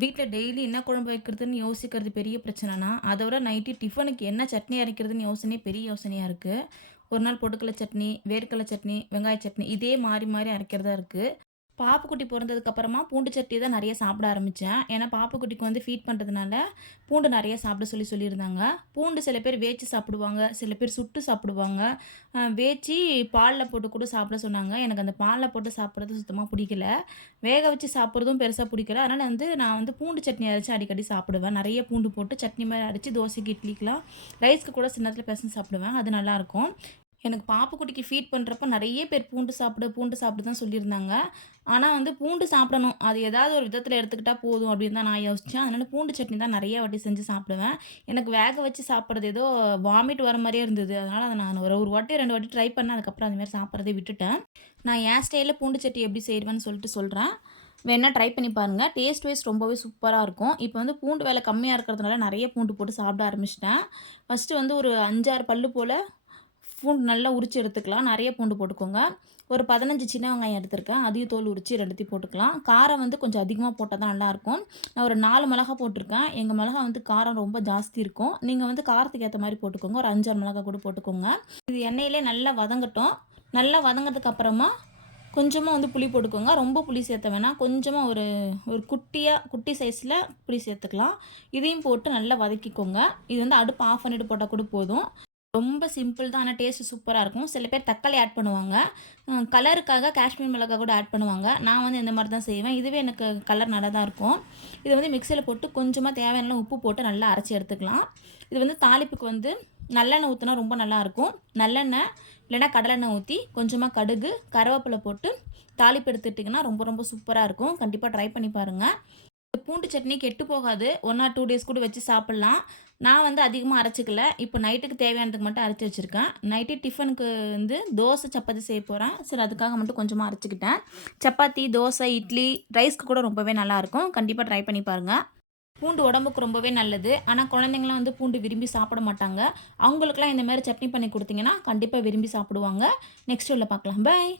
வீட்ல டெய்லி என்ன குழம்பு வைக்கிறதுன்னு யோசிக்கிறது பெரிய பிரச்சனைனா, அத விட நைட்டு டிஃபனுக்கு என்ன சட்னி அரைக்கிறதுன்னு யோசனையே பெரிய யோசனையா இருக்கு. ஒரு நாள் பொட்டுக்கடல சட்னி, வேர்க்கடல சட்னி, வெங்காய சட்னி இதே மாறி மாறி அரைக்கிறதா இருக்கு. பாப்புக்குட்டி பொறந்ததுக்கு அப்புறமா பூண்டு சட்னி தான் நெறைய சாப்பிட ஆரம்பிச்சேன். ஏன்னா பாப்புக்குட்டிக்கு வந்து ஃபீட் பண்றதுனால பூண்டு நெறைய சாப்பிட சொல்லியிருந்தாங்க. பூண்டு சில பேர் வேச்சு சாப்பிடுவாங்க, சில பேர் சுட்டு சாப்பிடுவாங்க. வேச்சு பால்ல போட்டு கூட சாப்பிட சொன்னாங்க. எனக்கு அந்த பால்ல போட்டு சாப்பிடுறது சுத்தமா பிடிக்கல. வேக வச்சு சாப்பிடுறதும் பெருசா பிடிக்கல. அதனால நான் வந்து பூண்டு சட்னி அரைச்சு அடிக்கடி சாப்பிடுவேன். நெறைய பூண்டு போட்டு சட்னி மாரி அரைச்சு தோசைக்கு, இட்லிக்குலாம் ரைஸ்க்கு கூட சில நேரத்தில பெசஞ்சு சாப்பிடுவேன். அது நல்லாயிருக்கும். எனக்கு பாப்புக்குட்டிக்கு ஃபீட் பண்றப்ப நெறைய பேர் பூண்டு சாப்பிடு, பூண்டு சாப்பிடு தான் சொல்லியிருந்தாங்க. ஆனா வந்து பூண்டு சாப்பிடணும். அது ஏதாவது ஒரு விதத்தில எடுத்துக்கிட்டா போதும் அப்படின்னு தான் நான் யோசிச்சேன். அதனால பூண்டு சட்னி தான் நெறைய வாட்டி செஞ்சு சாப்பிடுவேன். எனக்கு வேக வச்சு சாப்பிடுறது ஏதோ வாமிட் வர மாரியே இருந்தது. அதனால அத நான் ஒரு ஒரு வாட்டி 2 வாட்டி ட்ரை பண்ணேன். அதுக்கப்புறம் அந்த மாரி சாப்பிடுறதே விட்டுட்டேன். நான் என் ஸ்டைல்ல பூண்டு சட்னி எப்படி செய்வேன்னு சொல்லிட்டு சொல்றேன். வேணா ட்ரை பண்ணி பாருங்க. டேஸ்ட் வைஸ் ரொம்பவே சூப்பரா இருக்கும். இப்போ வந்து பூண்டு விலை கம்மியா இருக்கிறதுனால நெறைய பூண்டு போட்டு சாப்பிட ஆரம்பிச்சுட்டேன். ஃபர்ஸ்ட்டு வந்து ஒரு 5, 6 பல்லு போல பூண்டு நல்லா உரிச்சு எடுத்துக்கலாம். நெறைய பூண்டு போட்டுக்கோங்க. ஒரு 15 சின்ன வெங்காயம் எடுத்திருக்கேன். அதையும் தோல் உரிச்சு 2த்தையும் போட்டுக்கலாம். காரம் வந்து கொஞ்சம் அதிகமா போட்டா தான் நல்லாயிருக்கும். நான் ஒரு 4 மிளகா போட்டிருக்கேன். எங்க மிளகா வந்து காரம் ரொம்ப ஜாஸ்தி இருக்கும். நீங்க வந்து காரத்துக்கு ஏத்த மாரி போட்டுக்கோங்க. ஒரு 5, 6 மிளகா கூட போட்டுக்கோங்க. இது எண்ணெயிலே நல்லா வதங்கட்டும். நல்லா வதங்கினதுக்கு அப்புறமா கொஞ்சமா வந்து புளி போட்டுக்கோங்க. ரொம்ப புளி சேர்த்த வேணாம். கொஞ்சமா ஒரு ஒரு குட்டி சைஸ்ல புளி சேர்த்துக்கலாம். இதையும் போட்டு நல்லா வதக்கிக்கோங்க. இது வந்து அடுப்பு ஆஃப் பண்ணிட்டு போட்டா கூட போதும். ரொம்ப சிம்பிள் தான். ஆனா டேஸ்ட் சூப்பரா இருக்கும். சில பேர் தக்காளி ஆட் பண்ணுவாங்க. கலருக்காக காஷ்மீர் மிளகாய் கூட ஆட் பண்ணுவாங்க. நான் வந்து இந்த மாரி தான் செய்வேன். இதுவே எனக்கு கலர் நல்லா தான் இருக்கும். இத வந்து மிக்ஸியில போட்டு கொஞ்சமா தேவையான அளவு உப்பு போட்டு நல்லா அரைச்சு எடுத்துக்கலாம். இது வந்து தாளிப்புக்கு வந்து நல்லெண்ணெய் ஊத்துனா ரொம்ப நல்லாயிருக்கும். நல்லெண்ணெய் இல்லைன்னா கடலெண்ணெய் ஊத்தி கொஞ்சமா கடுகு, கருவேப்பிலை போட்டு தாளிப்பு எடுத்துட்டிங்கன்னா ரொம்ப ரொம்ப சூப்பரா இருக்கும். கண்டிப்பா ட்ரை பண்ணி பாருங்க. பூண்டு சட்னி கெட்டு போகாது. 1 ஆர் 2 டேஸ் கூட வச்சு சாப்பிடலாம். நான் வந்து அதிகமா அரைச்சுக்கல. இப்போ நைட்டுக்கு தேவையானதுக்கு மட்டும் அரைச்சு வச்சிருக்கேன். நைட்டு டிஃபனுக்கு வந்து தோசை, சப்பாத்தி செய்ய போறேன். சரி அதுக்காக மட்டும் கொஞ்சமா அரைச்சுக்கிட்டேன். சப்பாத்தி, தோசை, இட்லி, ரைஸ்க்கு கூட ரொம்பவே நல்லாயிருக்கும். கண்டிப்பா ட்ரை பண்ணி பாருங்க. பூண்டு உடம்புக்கு ரொம்பவே நல்லது. ஆனா குழந்தைங்கலாம் வந்து பூண்டு விரும்பி சாப்பிட மாட்டாங்க. அவங்களுக்கெல்லாம் இந்த மாரி சட்னி பண்ணி குடுத்தீங்கன்னா, கண்டிப்பா விரும்பி சாப்பிடுவாங்க. நெக்ஸ்ட் வீடியோல பார்க்கலாம். பாய்.